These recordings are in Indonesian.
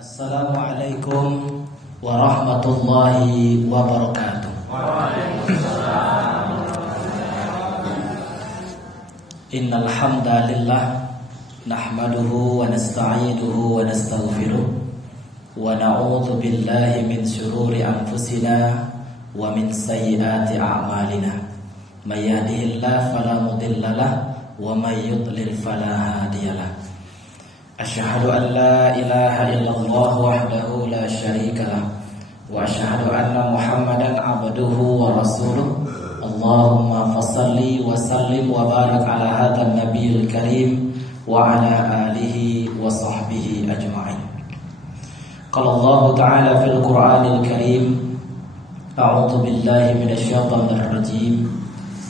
Assalamualaikum warahmatullahi wabarakatuh. Innal hamdalillah nahmaduhu wa nasta'inuhu wa nastaghfiruh wa na'udzu billahi min shururi anfusina wa min sayyiati a'malina. May yahdihillahu fala mudilla lahu wa may yudlil fala hadiyalah. Asyhadu an la ilaha illallah wahdahu la syarika lah wa asyhadu anna Muhammadan abduhu wa rasuluh. Allahumma fassalli wa sallim wa barik ala hadzal nabiyil karim wa ala alihi wa sahbihi ajma'in. Qala Allah ta'ala fil Qur'anil Karim, a'udzu billahi minasy syaithanir rajim.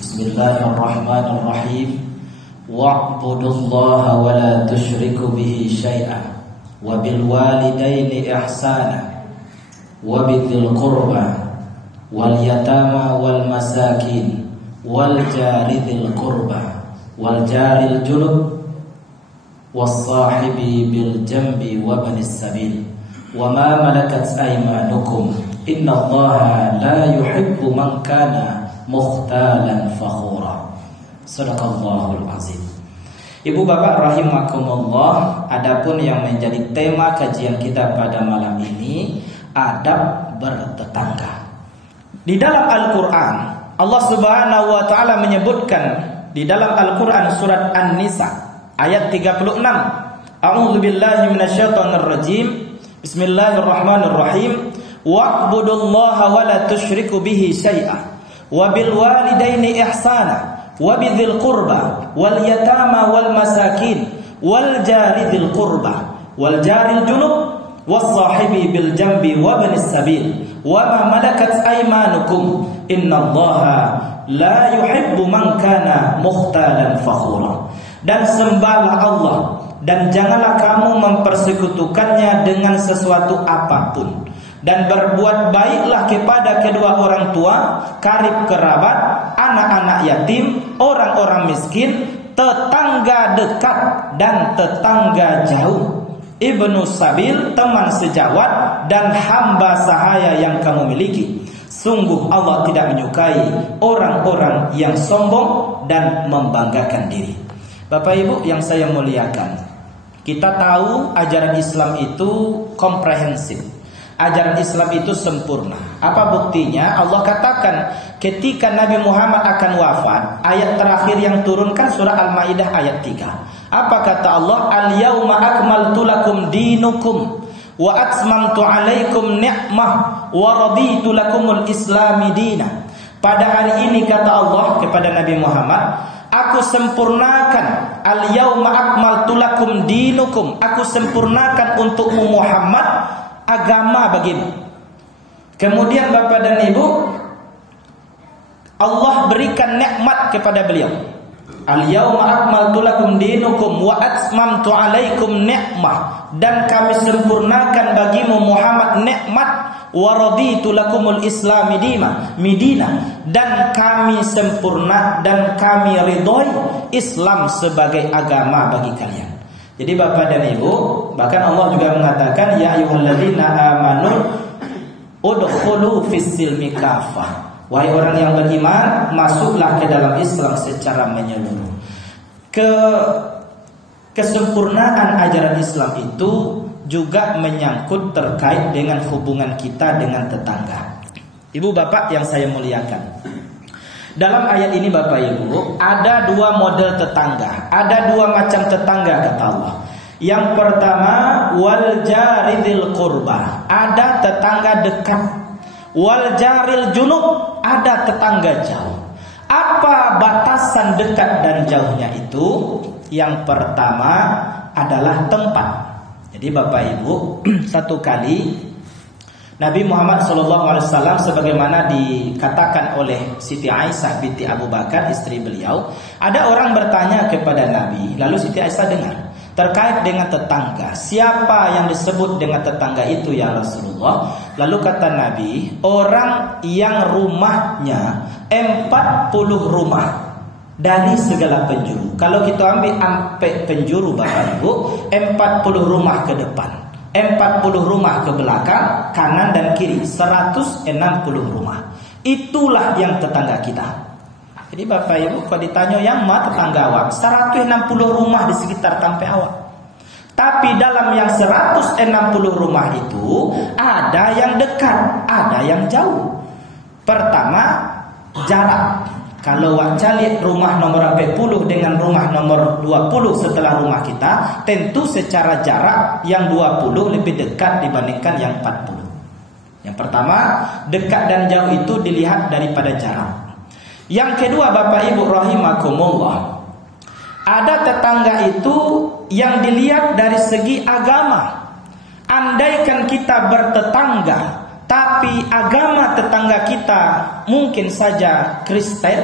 Bismillahirrahmanirrahim. Wa'budullaha wa la tusyriku bihi syai'an wa bil walidaini ihsana wa bidzil qurba wal yatama wal masakin wal jari dzil qurba wal jaril junub was sahibi bil jambi wa banis sabil wa ma malakat aymanukum innallaha la yuhibbu man kana mukhtalan fakhura. Sadaqallahul azim. Ibu bapak rahimakumullah, adapun yang menjadi tema kajian kita pada malam ini, adab bertetangga. Di dalam Al-Quran, Allah Subhanahu wa ta'ala menyebutkan di dalam Al-Quran surat An-Nisa ayat 36. A'udzu billahi minasyaitonir rajim. Bismillahirrahmanirrahim. Wa'budullaha wa la tusyriku bihi syai'an wa bil walidaini ihsana wa bidzil qurba wal yatama wal masakin wal jari dzil qurba wal jaril junub was sahibi bil jambi wa banis sabil wa ma malakat aymanukum innallaha la yuhibbu man kana mukhtalan fakhura. Dan sembahlah Allah dan janganlah kamu mempersekutukannya dengan sesuatu apapun, dan berbuat baiklah kepada kedua orang tua, karib kerabat, anak-anak yatim, orang-orang miskin, tetangga dekat dan tetangga jauh, ibnu sabil, teman sejawat, dan hamba sahaya yang kamu miliki. Sungguh Allah tidak menyukai orang-orang yang sombong dan membanggakan diri. Bapak Ibu yang saya muliakan, kita tahu ajaran Islam itu komprehensif. Ajaran Islam itu sempurna. Apa buktinya? Allah katakan ketika Nabi Muhammad akan wafat, ayat terakhir yang turunkan surah Al-Maidah ayat 3. Apa kata Allah? Al-yauma akmaltu lakum dinukum wa atmamtu alaikum ni'mah wa raditu lakumul islami dina. Pada hari ini kata Allah kepada Nabi Muhammad, aku sempurnakan al-yauma akmaltu lakum dinukum. Aku sempurnakan untukmu Muhammad agama bagimu. Kemudian Bapak dan Ibu, Allah berikan nikmat kepada beliau. Al-yauma akmaltu lakum dinukum wa atmamtu alaikum ni'mah, dan kami sempurnakan bagimu Muhammad nikmat, wa raditu lakumul islami midina, dan kami sempurna dan kami ridhoi Islam sebagai agama bagi kalian. Jadi Bapak dan Ibu, bahkan Allah juga mengatakan ya ayyuhalladzina amanu udkhulu fis-silmi kafah. Wahai orang yang beriman, masuklah ke dalam Islam secara menyeluruh. Kesempurnaan ajaran Islam itu juga menyangkut terkait dengan hubungan kita dengan tetangga. Ibu bapak yang saya muliakan, dalam ayat ini Bapak Ibu, ada dua model tetangga, ada dua macam tetangga kata Allah. Yang pertama, wal jari dzil qurba, ada tetangga dekat. Wal jaril junub, ada tetangga jauh. Apa batasan dekat dan jauhnya itu? Yang pertama adalah tempat. Jadi Bapak Ibu, satu kali Nabi Muhammad SAW sebagaimana dikatakan oleh Siti Aisyah binti Abu Bakar, istri beliau, ada orang bertanya kepada Nabi, lalu Siti Aisyah dengar terkait dengan tetangga. Siapa yang disebut dengan tetangga itu ya Rasulullah? Lalu kata Nabi, orang yang rumahnya 40 rumah dari segala penjuru. Kalau kita ambil sampai penjuru Bapak Ibu, 40 rumah ke depan. 40 rumah ke belakang, kanan dan kiri, 160 rumah. Itulah yang tetangga kita. Jadi Bapak Ibu, kalau ditanya yang mah tetangga awak, 160 rumah di sekitar tampe awak. Tapi dalam yang 160 rumah itu ada yang dekat, ada yang jauh. Pertama, jarak. Kalau awak cari rumah nomor 40 dengan rumah nomor 20 setelah rumah kita, tentu secara jarak yang 20 lebih dekat dibandingkan yang 40. Yang pertama, dekat dan jauh itu dilihat daripada jarak. Yang kedua, Bapak Ibu rahimakumullah, ada tetangga itu yang dilihat dari segi agama. Andaikan kita bertetangga tapi agama tetangga kita mungkin saja Kristen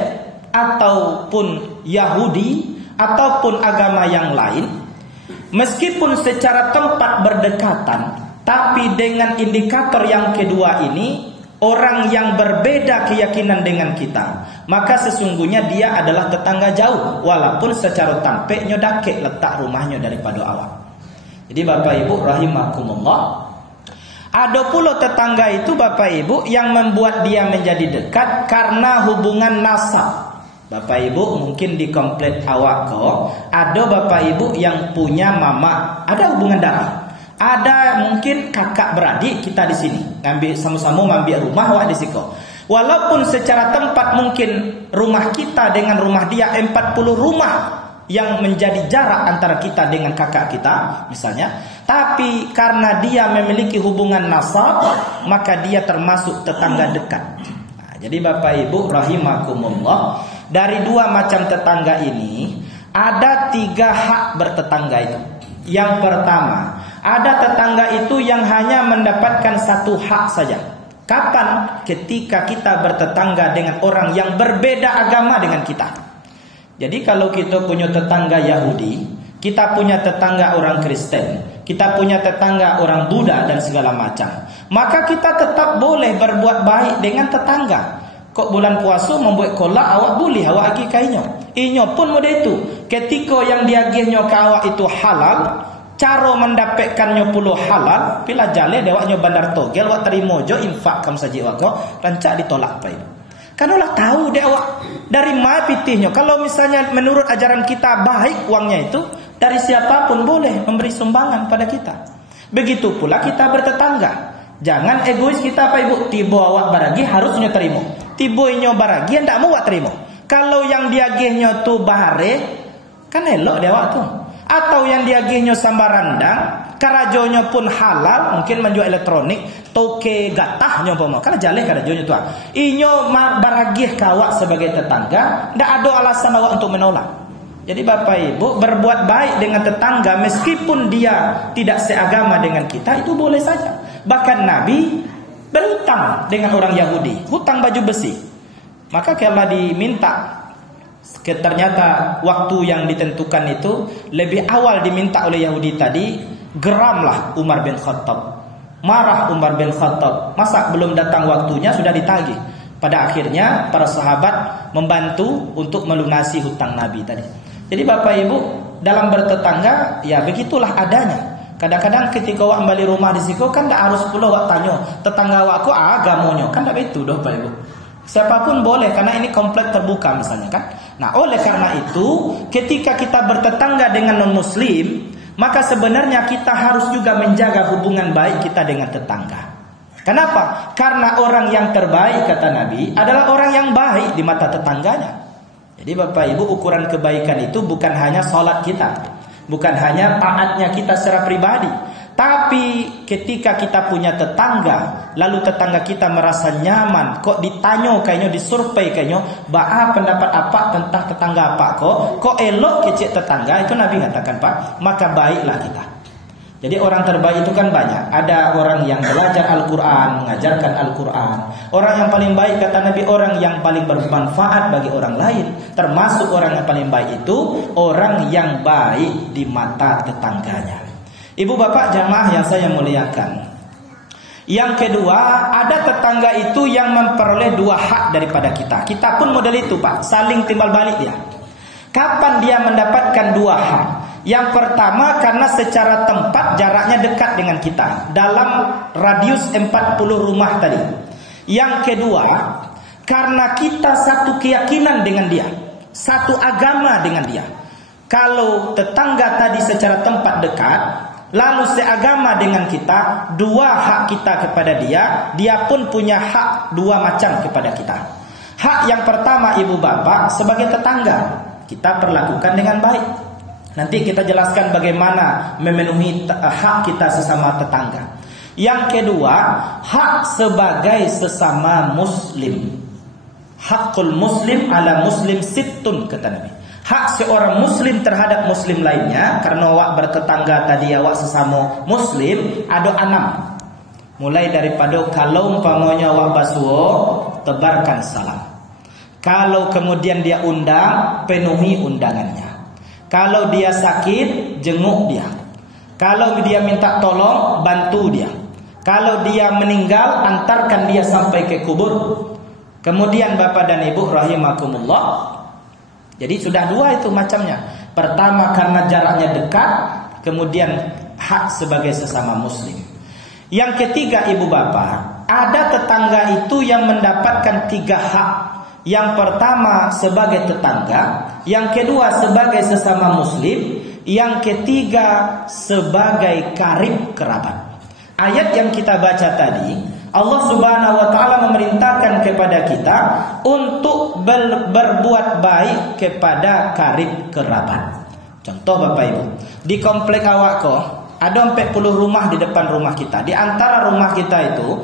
ataupun Yahudi ataupun agama yang lain, meskipun secara tempat berdekatan, tapi dengan indikator yang kedua ini, orang yang berbeda keyakinan dengan kita, maka sesungguhnya dia adalah tetangga jauh, walaupun secara tampaknya dakek letak rumahnya daripada awak. Jadi Bapak Ibu rahimakumullah, ada pula tetangga itu Bapak Ibu yang membuat dia menjadi dekat karena hubungan nasab. Bapak Ibu mungkin di komplek awak kok ada Bapak Ibu yang punya mama, ada hubungan darah. Ada mungkin kakak beradik kita di sini, ngambil sama-sama ngambil rumah awak di siko. Walaupun secara tempat mungkin rumah kita dengan rumah dia 40 rumah yang menjadi jarak antara kita dengan kakak kita misalnya, tapi karena dia memiliki hubungan nasab, maka dia termasuk tetangga dekat. Nah, jadi Bapak Ibu rahimakumullah, dari dua macam tetangga ini ada 3 hak bertetangga itu. Yang pertama, ada tetangga itu yang hanya mendapatkan 1 hak saja. Kapan? Ketika kita bertetangga dengan orang yang berbeda agama dengan kita. Jadi kalau kita punya tetangga Yahudi, kita punya tetangga orang Kristen, kita punya tetangga orang Buddha dan segala macam, maka kita tetap boleh berbuat baik dengan tetangga. Kok bulan puasa membuat kolak awak boleh awak agi kainyo. Inyo pun model itu. Ketika yang diagihnya ke awak itu halal, cara mendapatkannya puluh halal, pila jale dewaknya bandar togel awak terima jo infak kam saji awak kok rancak ditolak apa itu. Kan Allah tahu dek awak dari mana pitihnya. Kalau misalnya menurut ajaran kita baik uangnya itu, dari siapapun boleh memberi sumbangan pada kita. Begitu pula kita bertetangga. Jangan egois kita Pak Ibu, tiba awak baragi harusnya terima. Tiba inyo baragi ndak mau awak terima. Kalau yang diagihnya tu bahare, kan elok dek awak tu. Atau yang diagihnya sambarandang, karajonya pun halal, mungkin menjual elektronik, toke gatahnya umpama. Karena jaleh karajonya tu. Inyo baragih kawak sebagai tetangga, ndak ada alasan awak untuk menolak. Jadi Bapak Ibu berbuat baik dengan tetangga meskipun dia tidak seagama dengan kita itu boleh saja. Bahkan Nabi berhutang dengan orang Yahudi, hutang baju besi. Maka kalau diminta, ternyata waktu yang ditentukan itu lebih awal diminta oleh Yahudi tadi, geramlah Umar bin Khattab. Marah Umar bin Khattab, masa belum datang waktunya sudah ditagih. Pada akhirnya para sahabat membantu untuk melunasi hutang Nabi tadi. Jadi Bapak Ibu dalam bertetangga ya begitulah adanya. Kadang-kadang ketika awak kembali rumah di situ kan tak harus pula awak tanya tetangga awak agamonya, kan tak begitu dah Bapak Ibu. Siapapun boleh karena ini komplek terbuka misalnya kan. Nah, oleh karena itu ketika kita bertetangga dengan non-muslim, maka sebenarnya kita harus juga menjaga hubungan baik kita dengan tetangga. Kenapa? Karena orang yang terbaik kata Nabi adalah orang yang baik di mata tetangganya. Jadi Bapak Ibu ukuran kebaikan itu bukan hanya sholat kita, bukan hanya taatnya kita secara pribadi, tapi ketika kita punya tetangga, lalu tetangga kita merasa nyaman, kok ditanya kayaknya, disurvei kayaknya, pendapat apa tentang tetangga apa kok elok kecil tetangga, itu Nabi katakan Pak, maka baiklah kita. Jadi orang terbaik itu kan banyak. Ada orang yang belajar Al-Quran, mengajarkan Al-Quran. Orang yang paling baik kata Nabi, orang yang paling bermanfaat bagi orang lain. Termasuk orang yang paling baik itu orang yang baik di mata tetangganya. Ibu bapak jamaah yang saya muliakan, yang kedua, ada tetangga itu yang memperoleh 2 hak daripada kita. Kita pun model itu Pak, saling timbal balik dia. Kapan dia mendapatkan 2 hak? Yang pertama karena secara tempat jaraknya dekat dengan kita, dalam radius 40 rumah tadi. Yang kedua, karena kita satu keyakinan dengan dia, satu agama dengan dia. Kalau tetangga tadi secara tempat dekat, lalu seagama dengan kita, dua hak kita kepada dia, dia pun punya hak dua macam kepada kita. Hak yang pertama ibu bapak sebagai tetangga, kita perlakukan dengan baik. Nanti kita jelaskan bagaimana memenuhi hak kita sesama tetangga. Yang kedua, hak sebagai sesama muslim. Hakul muslim ala muslim sittun, kata Nabi. Hak seorang muslim terhadap muslim lainnya, karena awak bertetangga tadi, awak sesama muslim, ada 6. Mulai daripada kalau umpamanya awak basuh, tebarkan salam. Kalau kemudian dia undang, penuhi undangannya. Kalau dia sakit, jenguk dia. Kalau dia minta tolong, bantu dia. Kalau dia meninggal, antarkan dia sampai ke kubur. Kemudian bapak dan ibu rahimakumullah, jadi sudah dua itu macamnya. Pertama karena jaraknya dekat, kemudian hak sebagai sesama muslim. Yang ketiga ibu bapak, ada tetangga itu yang mendapatkan 3 hak. Yang pertama sebagai tetangga, yang kedua sebagai sesama muslim, yang ketiga sebagai karib kerabat. Ayat yang kita baca tadi, Allah Subhanahu wa taala memerintahkan kepada kita untuk berbuat baik kepada karib kerabat. Contoh Bapak Ibu, di komplek awak kok ada 40 rumah di depan rumah kita. Di antara rumah kita itu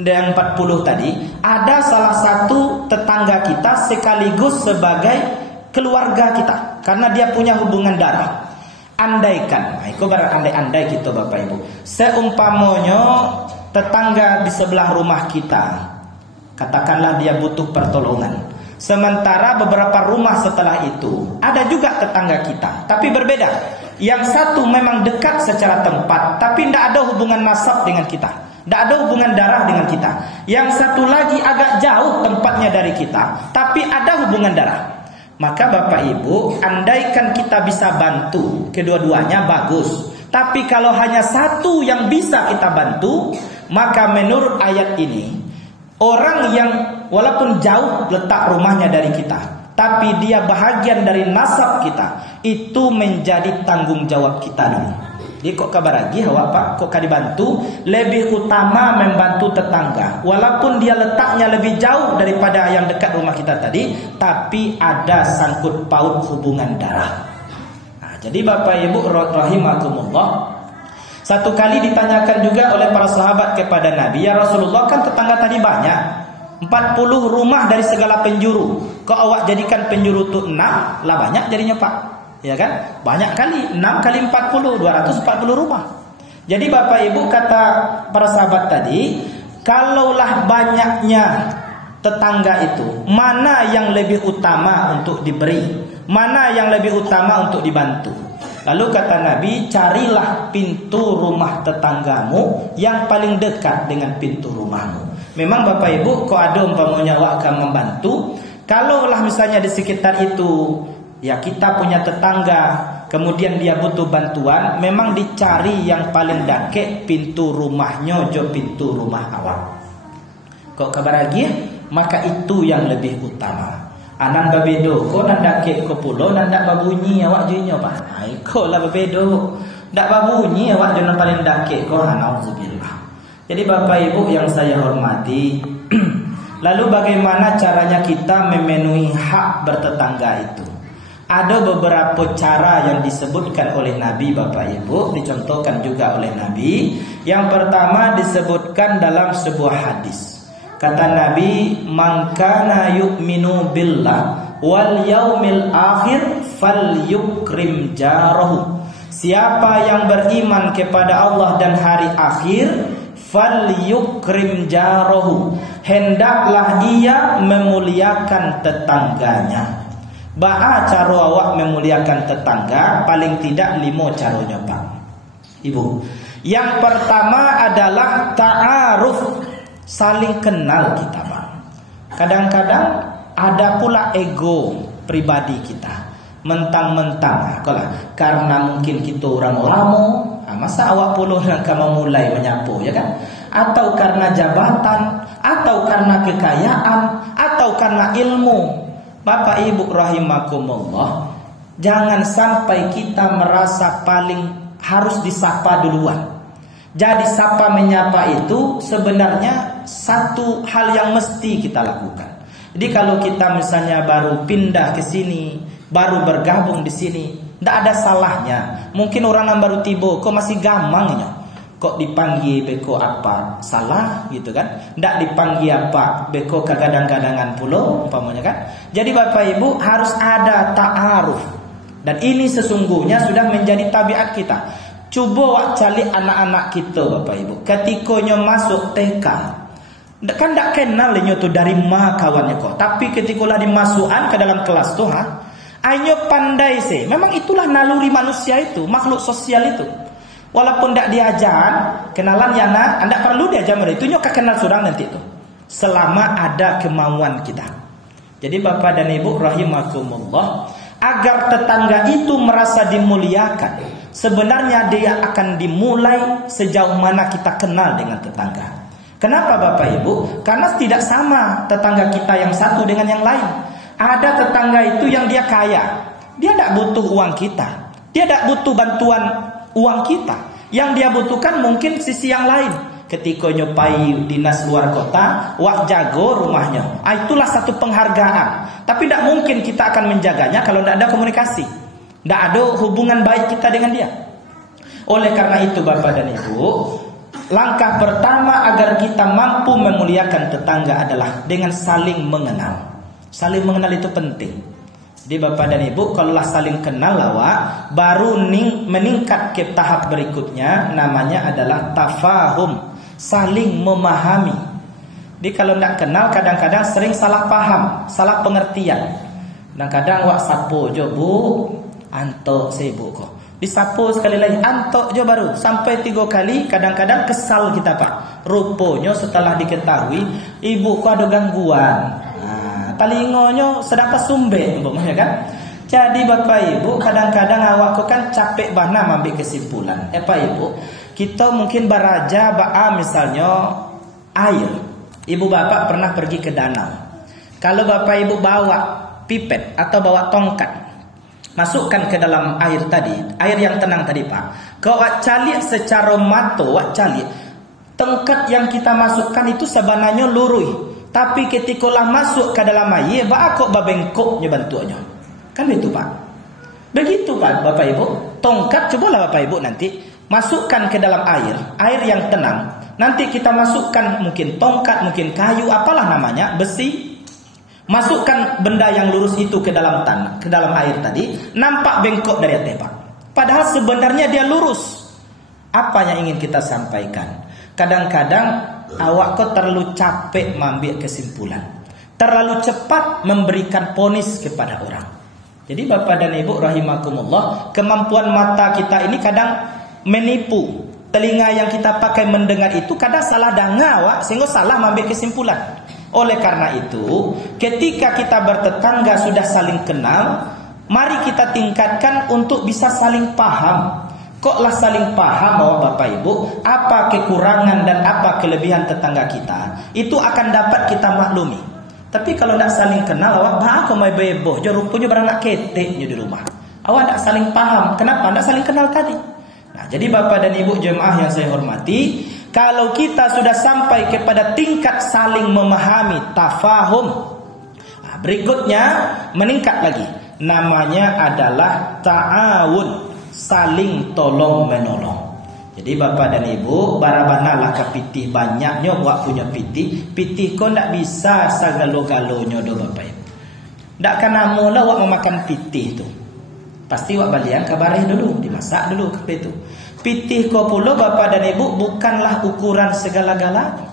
yang 40 tadi, ada salah satu tetangga kita sekaligus sebagai keluarga kita, karena dia punya hubungan darah. Andaikan, itu barang andai-andai gitu Bapak Ibu, seumpamanya tetangga di sebelah rumah kita, katakanlah dia butuh pertolongan, sementara beberapa rumah setelah itu ada juga tetangga kita, tapi berbeda. Yang satu memang dekat secara tempat, tapi tidak ada hubungan nasab dengan kita, tidak ada hubungan darah dengan kita. Yang satu lagi agak jauh tempatnya dari kita, tapi ada hubungan darah. Maka Bapak Ibu, andaikan kita bisa bantu kedua-duanya bagus. Tapi kalau hanya satu yang bisa kita bantu, maka menurut ayat ini, orang yang walaupun jauh letak rumahnya dari kita, tapi dia bahagian dari nasab kita, itu menjadi tanggung jawab kita dulu. Jadi kok kabar lagi awak Pak, kok kan dibantu, lebih utama membantu tetangga. Walaupun dia letaknya lebih jauh daripada yang dekat rumah kita tadi, tapi ada sangkut paut hubungan darah. Nah, jadi Bapak Ibu rahimakumullah, satu kali ditanyakan juga oleh para sahabat kepada Nabi, ya Rasulullah, kan tetangga tadi banyak, 40 rumah dari segala penjuru. Kok awak jadikan penjuru itu 6, lah banyak jadinya Pak. Ya kan? Banyak kali, 6 kali 40, 240 rumah. Jadi Bapak Ibu, kata para sahabat tadi, kalaulah banyaknya tetangga itu, mana yang lebih utama untuk diberi, mana yang lebih utama untuk dibantu? Lalu kata Nabi, carilah pintu rumah tetanggamu yang paling dekat dengan pintu rumahmu. Memang Bapak Ibu, kok ada umpamanya awak akan membantu, kalaulah misalnya di sekitar itu ya kita punya tetangga, kemudian dia butuh bantuan, memang dicari yang paling dekat pintu rumahnya, jo pintu rumah awak. Kok kabar lagi? Maka itu yang lebih utama. Anan babedo, kok nak dekat ke pulau, nak babunyi awak junya Pak. Ai kok lah babedo. Ndak babunyi awak jangan paling dekat kok, nauzubillah. Jadi Bapak Ibu yang saya hormati, lalu bagaimana caranya kita memenuhi hak bertetangga itu? Ada beberapa cara yang disebutkan oleh Nabi Bapak Ibu, dicontohkan juga oleh Nabi. Yang pertama disebutkan dalam sebuah hadis. Kata Nabi, "Man kana yu'minu billah wal yaumil akhir falyukrim jarahu." Siapa yang beriman kepada Allah dan hari akhir, falyukrim jarahu, hendaklah ia memuliakan tetangganya. Ba'a cara awak memuliakan tetangga, paling tidak 5 caranya Pak Ibu. Yang pertama adalah ta'aruf, saling kenal kita Pak. Kadang-kadang ada pula ego pribadi kita. mentang-mentang karena mungkin kita orang lama, masa awak puluh nak memulai menyapu, ya kan? Atau karena jabatan, atau karena kekayaan, atau karena ilmu. Bapak Ibu rahimakumullah, jangan sampai kita merasa paling harus disapa duluan. Jadi sapa menyapa itu sebenarnya satu hal yang mesti kita lakukan. Jadi kalau kita misalnya baru pindah ke sini, baru bergabung di sini, tidak ada salahnya. Mungkin orang yang baru tiba, kok masih gamangnya, kok dipanggil beko apa salah gitu kan? Tidak dipanggil apa beko kegadang-gadangan pulau umpamanya kan? Jadi Bapak Ibu harus ada ta'aruf. Dan ini sesungguhnya sudah menjadi tabiat kita. Coba wak cari anak-anak kita Bapak Ibu, ketikanya masuk TK, kan tak kenal nyo tu dari mana kawannya kok. Tapi ketika lah dimasukkan ke dalam kelas tu ayo pandai sih. Memang itulah naluri manusia itu, makhluk sosial itu. Walaupun tak diajar, kenalan ya nak, anda perlu diajar mereka. Itu nyo kenal surang nanti itu. Selama ada kemauan kita. Jadi Bapak dan Ibu rahimakumullah, agar tetangga itu merasa dimuliakan, sebenarnya dia akan dimulai sejauh mana kita kenal dengan tetangga. Kenapa Bapak Ibu? Karena tidak sama tetangga kita yang satu dengan yang lain. Ada tetangga itu yang dia kaya, dia tidak butuh uang kita, dia tidak butuh bantuan uang kita. Yang dia butuhkan mungkin sisi yang lain. Ketika nyopai dinas luar kota, wak jago rumahnya, itulah satu penghargaan. Tapi tidak mungkin kita akan menjaganya kalau tidak ada komunikasi, tidak ada hubungan baik kita dengan dia. Oleh karena itu Bapak dan Ibu, langkah pertama agar kita mampu memuliakan tetangga adalah dengan saling mengenal. Saling mengenal itu penting. Jadi Bapak dan Ibu, kalaulah saling kenal lawak, baru meningkat ke tahap berikutnya, namanya adalah tafahum, saling memahami. Jadi kalau tidak kenal kadang-kadang sering salah paham, salah pengertian. Dan kadang wak sapo jo bu, antok sibuk kok. Disapu sekali lagi, antok jo baru. Sampai 3 kali, kadang-kadang kesal kita Pak. Rupanya setelah diketahui, ibu kok ada gangguan. Palingonyo sedang pesumbe, umpamanya kan. Jadi Bapak Ibu, kadang-kadang awak kok kan capek bana ambil kesimpulan. Pak Ibu, kita mungkin baraja baa misalnya air. Ibu bapak pernah pergi ke danau. Kalau Bapak Ibu bawa pipet atau bawa tongkat, masukkan ke dalam air tadi, air yang tenang tadi Pak. Kau wak cali secara mata, wak cali tongkat yang kita masukkan itu sebenarnya lurui. Tapi ketikalah masuk ke dalam air, kok babengkoknya bantuannya. Kan begitu Pak. Begitu Pak Bapak Ibu. Tongkat cobalah Bapak Ibu nanti masukkan ke dalam air yang tenang. Nanti kita masukkan mungkin tongkat, mungkin kayu, apalah namanya, besi. Masukkan benda yang lurus itu ke dalam tanah, ke dalam air tadi, nampak bengkok dari atas Pak. Padahal sebenarnya dia lurus. Apa yang ingin kita sampaikan? Kadang-kadang awak kok terlalu capek mengambil kesimpulan, terlalu cepat memberikan vonis kepada orang. Jadi Bapak dan Ibu rahimakumullah, kemampuan mata kita ini kadang menipu. Telinga yang kita pakai mendengar itu kadang salah dengar awak, sehingga salah mengambil kesimpulan. Oleh karena itu, ketika kita bertetangga sudah saling kenal, mari kita tingkatkan untuk bisa saling paham. Koklah saling paham bahwa Bapak Ibu, apa kekurangan dan apa kelebihan tetangga kita, itu akan dapat kita maklumi. Tapi kalau tidak saling kenal, awak aku mau beboh, jo rupanya beranak keteknya di rumah. Awak tidak saling paham, kenapa? Tidak saling kenal tadi. Nah, jadi Bapak dan Ibu jemaah yang saya hormati, kalau kita sudah sampai kepada tingkat saling memahami, tafahum, berikutnya meningkat lagi. Namanya adalah ta'awun, saling tolong menolong. Jadi Bapak dan Ibu, barabanalah ke pitih banyaknya buat punya pitih. Pitih kau ndak bisa sagalo-galonya do Bapak Ibu. Ndak kena mula wak memakan pitih itu. Pasti wak balian kabarih dulu, dimasak dulu ke itu. Pitih kau pula Bapak dan Ibu bukanlah ukuran segala-galanya.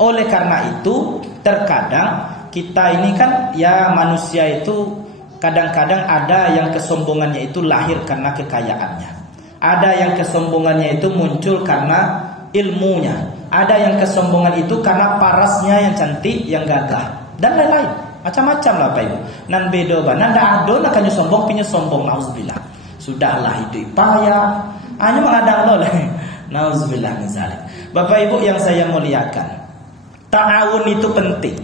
Oleh karena itu, terkadang kita ini kan ya manusia itu kadang-kadang ada yang kesombongannya itu lahir karena kekayaannya. Ada yang kesombongannya itu muncul karena ilmunya. Ada yang kesombongan itu karena parasnya yang cantik, yang gagah, dan lain-lain. Macam-macam lah Bapak Ibu. Nan bedo ba, nan dak ado nak kanyu sombong pinyu sombong, nauzubillah. Sudahlah hidup payah. Hanya mengadang lo lah. Nauzubillah min zalik. Bapak Ibu yang saya muliakan, ta'awun itu penting.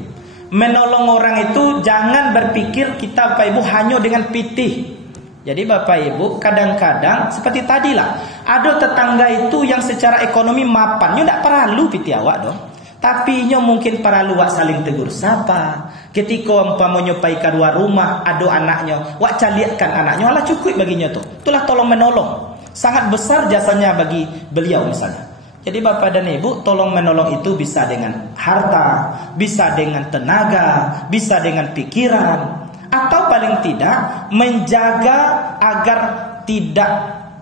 Menolong orang itu jangan berpikir kita Bapak Ibu hanya dengan pitih. Jadi Bapak Ibu kadang-kadang seperti tadilah, ada tetangga itu yang secara ekonomi mapan, nyo tak perlu piti awak dong. Tapi nyo mungkin perlu wak saling tegur sapa. Ketika umpamanya pai kedua rumah ada anaknya, wak caliakkan anaknya, alah cukup baginya tuh. Itulah tolong menolong. Sangat besar jasanya bagi beliau misalnya. Jadi Bapak dan Ibu tolong menolong itu bisa dengan harta, bisa dengan tenaga, bisa dengan pikiran. Atau paling tidak menjaga agar tidak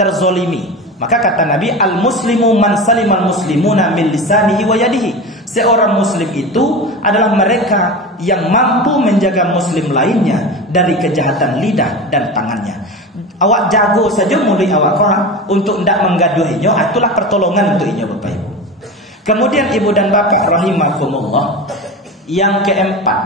terzolimi. Maka kata Nabi, al-muslimu man salimal muslimuna min lisanihi wa yadihi. Seorang muslim itu adalah mereka yang mampu menjaga muslim lainnya dari kejahatan lidah dan tangannya. Awak jago saja mulai awak orang untuk tidak menggaduhinya, itulah pertolongan untuk inya Bapak Ibu. Kemudian Ibu dan Bapak rahimakumullah, yang keempat,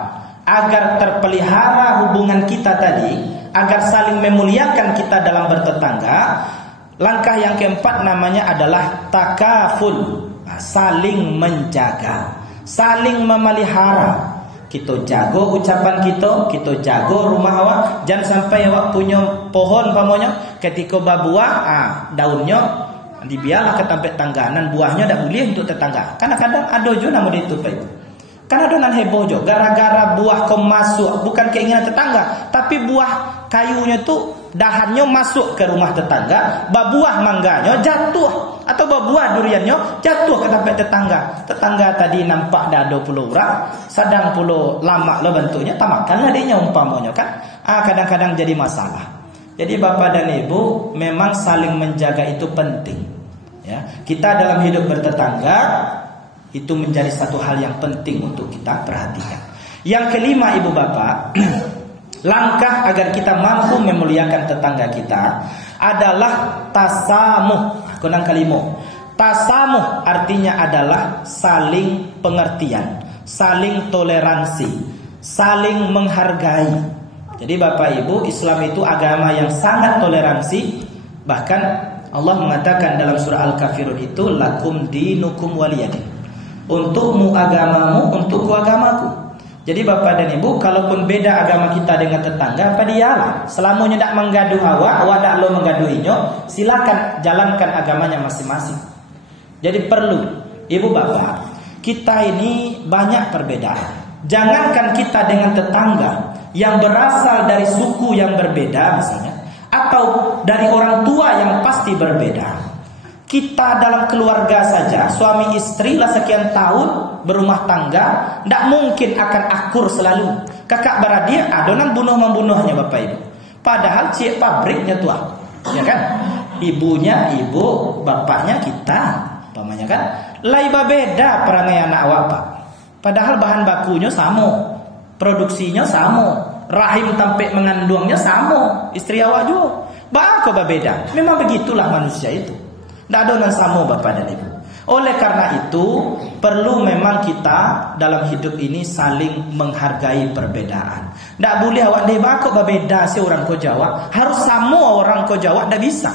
agar terpelihara hubungan kita tadi, agar saling memuliakan kita dalam bertetangga, langkah yang keempat namanya adalah takaful, saling menjaga, saling memelihara. Kita jago ucapan kita jago rumah awak. Jangan sampai awak punya pohon pamonya, ketika berbuah, daunnya dibiarlah ke tempat tangganan, buahnya tak boleh untuk tetangga. Kadang-kadang ada juga nama itu Pak Ibu. Kan ada nan heboh jo, gara-gara buah kau masuk bukan keinginan tetangga, tapi buah kayunya tu dahannya masuk ke rumah tetangga, buah mangganya jatuh atau buah duriannya jatuh ke tempat tetangga. Tetangga tadi nampak dah 20 orang, sedang puluh lama lo bentuknya, tamakanlah dia umpamanya kan. Kadang-kadang jadi masalah. Jadi Bapak dan Ibu memang saling menjaga itu penting. Ya, kita dalam hidup bertetangga itu menjadi satu hal yang penting untuk kita perhatikan. Yang kelima Ibu Bapak, langkah agar kita mampu memuliakan tetangga kita adalah tasamuh. Kunang kalimo. Tasamuh artinya adalah saling pengertian, saling toleransi, saling menghargai. Jadi Bapak Ibu, Islam itu agama yang sangat toleransi. Bahkan Allah mengatakan dalam surah Al-Kafirun itu, lakum dinukum waliyadin. Untukmu agamamu, untukku agamaku. Jadi Bapak dan Ibu, kalaupun beda agama kita dengan tetangga, apa dialah? Selamanya tidak menggaduh awak tidak lo menggaduhinya, silakan jalankan agamanya masing-masing. Jadi perlu, Ibu Bapak, kita ini banyak perbedaan. Jangankan kita dengan tetangga yang berasal dari suku yang berbeda misalnya, atau dari orang tua yang pasti berbeda. Kita dalam keluarga saja, suami istri lah sekian tahun berumah tangga, tidak mungkin akan akur selalu. Kakak beradik adonan bunuh-membunuhnya Bapak Ibu. Padahal cik pabriknya tua, ya kan? Ibunya ibu, bapaknya kita, pamannya kan? Laiba beda perangai anak awak Pak. Padahal bahan bakunya sama, produksinya sama, rahim tampik mengandungnya sama, istri awak juga. Bako beda. Memang begitulah manusia itu. Tidak ada yang sama Bapak dan Ibu. Oleh karena itu perlu memang kita dalam hidup ini saling menghargai perbedaan. Tidak boleh awak deba kok berbeda si orang kau Jawa, harus sama orang kau Jawa, tidak bisa.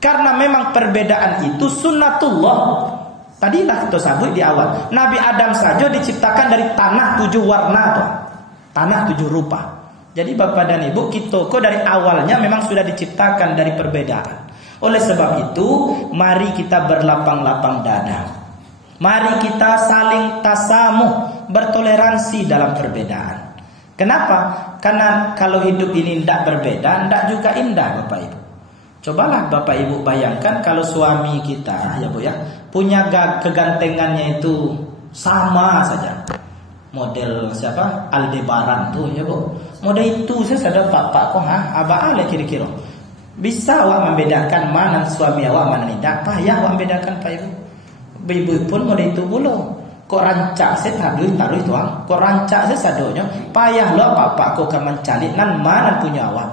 Karena memang perbedaan itu sunnatullah. Tadilah kita sabut di awal, Nabi Adam saja diciptakan dari tanah 7 warna tuh. Tanah 7 rupa. Jadi Bapak dan Ibu, kita kok dari awalnya memang sudah diciptakan dari perbedaan. Oleh sebab itu, mari kita berlapang-lapang dada. Mari kita saling tasamuh, bertoleransi dalam perbedaan. Kenapa? Karena kalau hidup ini tidak berbeda, tidak juga indah Bapak Ibu. Cobalah Bapak Ibu bayangkan kalau suami kita, ya Bu ya, punya kegantengannya itu sama saja. Model siapa? Aldebaran tuh ya Bu. Model itu saya sadar Pak kok abah ale kira-kira. Bisa awak membedakan mana suami awak mana tidak? Payah awak membedakan Pak Ibu. Ibu pun model itu bulu. Kok rancak saya taruh itu kok rancak saya sadonya. Payah lo apa kok kaman calik nan mana punya awak.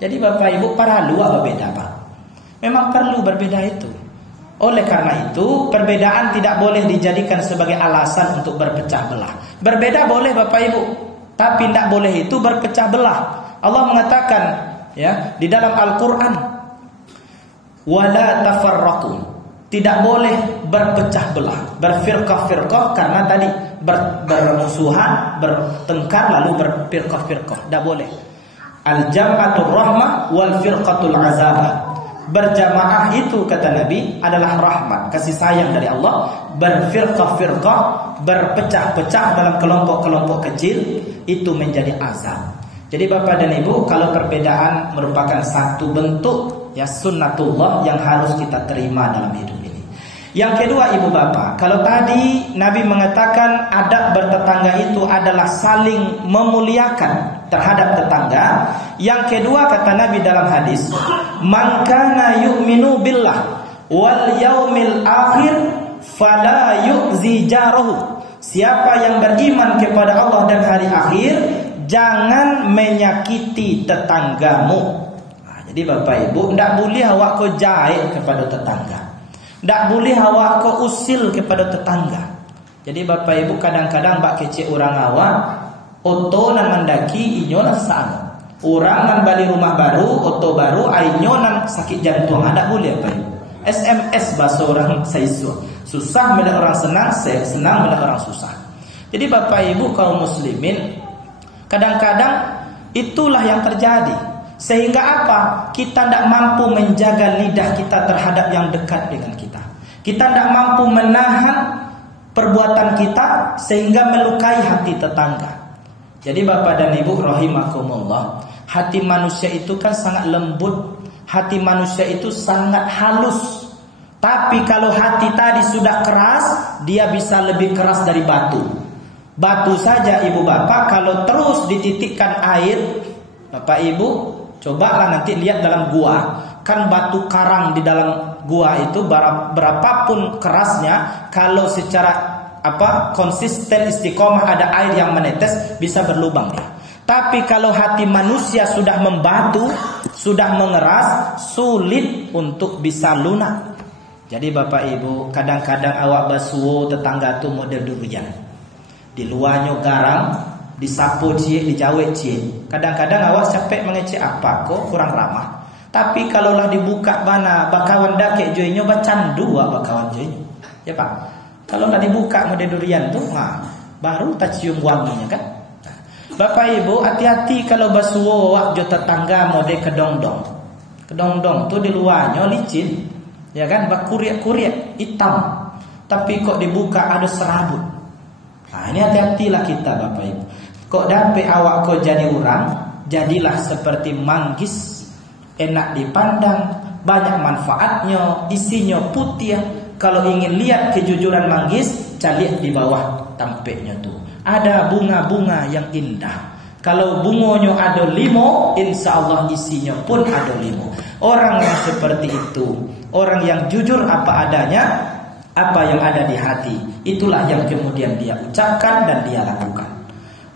Jadi Bapak Ibu para lu berbeda Pak. Memang perlu berbeda itu. Oleh karena itu perbedaan tidak boleh dijadikan sebagai alasan untuk berpecah belah. Berbeda boleh Bapak Ibu. Tapi tidak boleh itu berpecah belah. Allah mengatakan ya di dalam Al-Qur'an, wala tafarraqu, tidak boleh berpecah belah, berfirqah-firqah, karena tadi bermusuhan, bertengkar lalu berfirqah-firqah. Tidak boleh. Al-jam'atul rahmah wal firqatul azabah. Berjamaah itu kata Nabi adalah rahmat, kasih sayang dari Allah. Berfirqah-firqah, berpecah-pecah dalam kelompok-kelompok kecil, itu menjadi azab. Jadi Bapak dan Ibu, kalau perbedaan merupakan satu bentuk ya sunnatullah yang harus kita terima dalam hidup ini. Yang kedua Ibu Bapak, kalau tadi Nabi mengatakan adab bertetangga itu adalah saling memuliakan terhadap tetangga. Yang kedua kata Nabi dalam hadis, man kana yu'minu billah wal yaumil akhir fala yu'zi jarahu. Siapa yang beriman kepada Allah dan hari akhir, jangan menyakiti tetanggamu. Nah, jadi Bapak Ibu, tidak boleh awak kau jahit kepada tetangga, tidak boleh awak kau usil kepada tetangga. Jadi Bapak Ibu, kadang-kadang bak kecil orang awak oto nan mendaki inyo nan sana. Orang nan balik rumah baru, oto baru, inyo nan sakit jantung. Tidak boleh Bapak Ibu. SMS bahasa orang saiswa. Susah melihat orang senang, senang melihat orang susah. Jadi Bapak Ibu kaum muslimin, kadang-kadang itulah yang terjadi. Sehingga apa? Kita tidak mampu menjaga lidah kita terhadap yang dekat dengan kita. Kita tidak mampu menahan perbuatan kita sehingga melukai hati tetangga. Jadi Bapak dan Ibu rahimakumullah, hati manusia itu kan sangat lembut, hati manusia itu sangat halus. Tapi kalau hati tadi sudah keras, dia bisa lebih keras dari batu. Batu saja Ibu Bapak kalau terus dititikkan air, Bapak Ibu cobalah nanti lihat dalam gua. Kan batu karang di dalam gua itu berapapun kerasnya, kalau secara konsisten istiqomah ada air yang menetes, bisa berlubang dia. Tapi kalau hati manusia sudah membatu, sudah mengeras, sulit untuk bisa lunak. Jadi Bapak Ibu, kadang-kadang awak basuh tetangga tu model durian. Di luarnya garang, disapu cie, dijawet cie. Kadang-kadang awak capek mengecek apa kok kurang ramah. Tapi kalaulah dibuka bana bakawan dakek joinyo bacandu bakawan joinyo. Ya Pak. Kalau nak dibuka model durian tu, baru tak cium wanginya kan. Bapak Ibu hati-hati kalau basuh awak jo tetangga model kedongdong. Kedongdong tu di luarnya licin. Ya kan, bakuriak-kuriak hitam. Tapi kok dibuka ada serabut. Nah, ini hati-hatilah kita Bapak Ibu. Kok dapat awak kau jadi orang, jadilah seperti manggis, enak dipandang, banyak manfaatnya, isinya putih. Kalau ingin lihat kejujuran manggis, cari di bawah tampeknya tuh. Ada bunga-bunga yang indah. Kalau bunganya ada limo, insya Allah isinya pun ada limo. Orang yang seperti itu, orang yang jujur apa adanya, apa yang ada di hati, itulah yang kemudian dia ucapkan dan dia lakukan.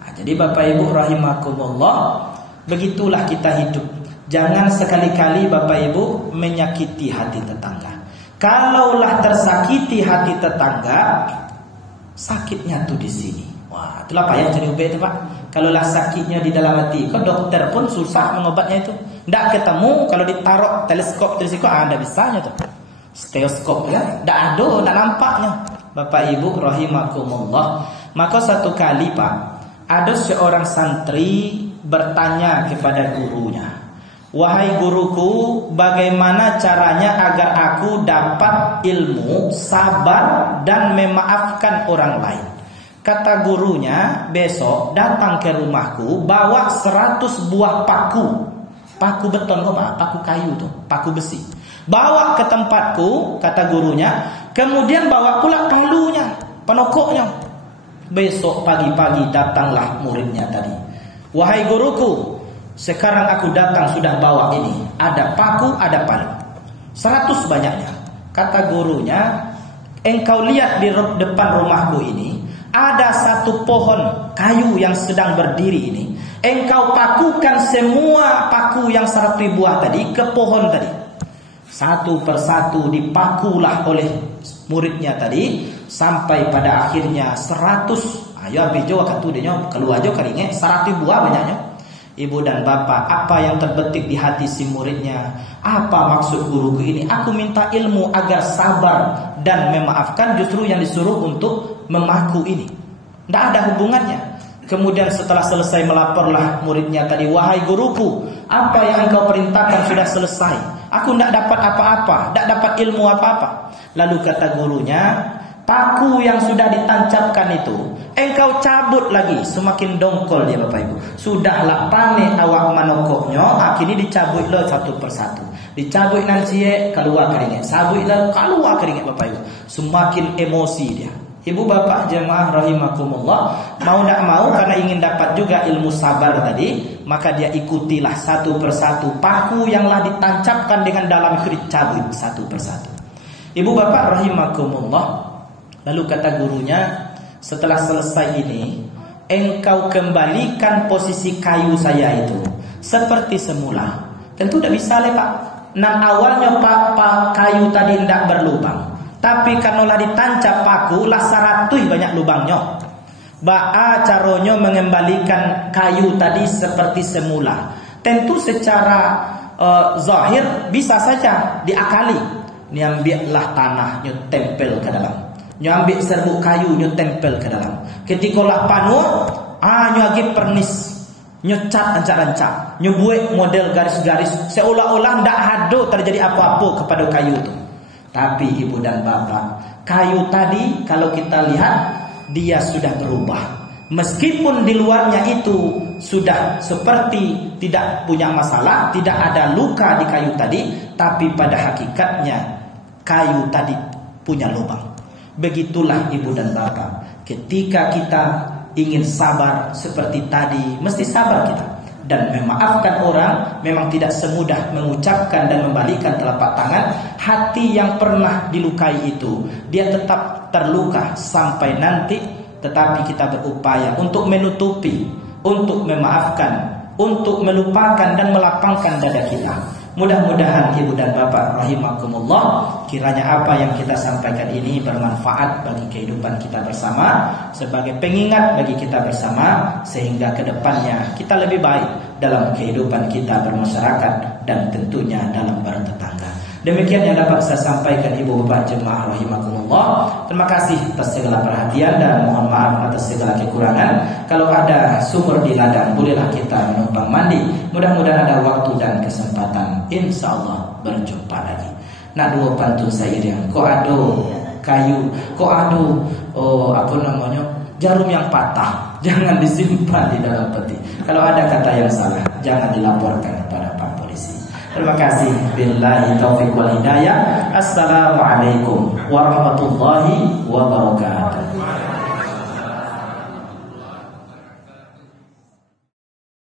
Nah, jadi Bapak Ibu rahimakumullah, begitulah kita hidup. Jangan sekali-kali Bapak Ibu menyakiti hati tetangga. Kalaulah tersakiti hati tetangga, sakitnya tuh di sini. Wah, itulah payah cari obat itu Pak. Kalaulah sakitnya di dalam hati, kok dokter pun susah mengobatnya itu. Tidak ketemu, kalau ditaruh teleskop ada bisanya tuh. Stereoskop ya, tidak ada, tidak nampaknya. Bapak Ibu rahimakumullah. Maka satu kali Pak, ada seorang santri bertanya kepada gurunya, wahai guruku, bagaimana caranya agar aku dapat ilmu, sabar dan memaafkan orang lain? Kata gurunya, besok datang ke rumahku, bawa 100 buah paku. Paku beton kok Pak, paku kayu tuh, paku besi. Bawa ke tempatku, kata gurunya. Kemudian bawa pula palunya, penokoknya. Besok pagi-pagi datanglah muridnya tadi. Wahai guruku, sekarang aku datang sudah bawa ini. Ada paku, ada palu. 100 banyaknya. Kata gurunya, engkau lihat di depan rumahku ini, ada satu pohon kayu yang sedang berdiri ini. Engkau pakukan semua paku yang 100 buah tadi ke pohon tadi. Satu persatu dipakulah oleh muridnya tadi. sampai pada akhirnya 100. Ayo bejo katu dia keluar aja keringe 100 buah banyaknya. Ibu dan bapak, apa yang terbetik di hati si muridnya? Apa maksud guruku ini? Aku minta ilmu agar sabar dan memaafkan, justru yang disuruh untuk memaku ini. Tidak ada hubungannya. Kemudian setelah selesai melaporlah muridnya tadi, wahai guruku, apa yang engkau perintahkan sudah selesai. Aku tidak dapat apa-apa, tidak dapat ilmu apa-apa. Lalu kata gurunya, paku yang sudah ditancapkan itu engkau cabut lagi. Semakin dongkol dia Bapak Ibu. Sudahlah panik awak manokoknya, akhirnya dicabut lo satu persatu. Dicabut nanti keluar keringat, cabut lo keluar keringat Bapak Ibu. Semakin emosi dia. Ibu bapak jemaah rahimakumullah, mau tidak mau karena ingin dapat juga ilmu sabar tadi, maka dia ikutilah satu persatu paku yang lah ditancapkan dengan dalam itu dicabut satu persatu. Ibu bapak rahimakumullah, lalu kata gurunya, setelah selesai ini, engkau kembalikan posisi kayu saya itu seperti semula. Tentu tidak bisa Pak. Awalnya pak kayu tadi tidak berlubang. Tapi karena ditancap paku lah 100 banyak lubangnya. Ba'a caronyo mengembalikan kayu tadi seperti semula. Tentu secara zahir bisa saja diakali. Nyambillah tanah nyo tempel ke dalam. Nyambil serbuk kayu nyo tempel ke dalam. Ketika lah panu, nyo agi pernis. Nyo cat ancak-ancak. Nyo buat model garis-garis seolah-olah ndak ada terjadi apa-apa kepada kayu itu. Tapi ibu dan bapak, kayu tadi kalau kita lihat dia sudah berubah. Meskipun di luarnya itu sudah seperti tidak punya masalah, tidak ada luka di kayu tadi, tapi pada hakikatnya kayu tadi punya lubang. Begitulah ibu dan bapak, ketika kita ingin sabar seperti tadi, mesti sabar kita. Dan memaafkan orang memang tidak semudah mengucapkan dan membalikan telapak tangan. Hati yang pernah dilukai itu, dia tetap terluka sampai nanti. Tetapi kita berupaya untuk menutupi, untuk memaafkan, untuk melupakan dan melapangkan dada kita. Mudah-mudahan ibu dan bapak rahimakumullah, kiranya apa yang kita sampaikan ini bermanfaat bagi kehidupan kita bersama, sebagai pengingat bagi kita bersama, sehingga kedepannya kita lebih baik dalam kehidupan kita bermasyarakat dan tentunya dalam bertetangga. Demikian yang dapat saya sampaikan ibu bapak jemaah rahimakumullah. Terima kasih atas segala perhatian dan mohon maaf atas segala kekurangan. Kalau ada sumur di ladang, bolehlah kita menumpang mandi. Mudah-mudahan ada waktu dan kesempatan, insya Allah berjumpa lagi. Nak dua pantun syair yang kok ado kayu, kok ado jarum yang patah, jangan disimpan di dalam peti. Kalau ada kata yang salah, jangan dilaporkan kepada Pak Polisi. Terima kasih. Billahi taufiq wal hidayah. Assalamualaikum warahmatullahi wabarakatuh.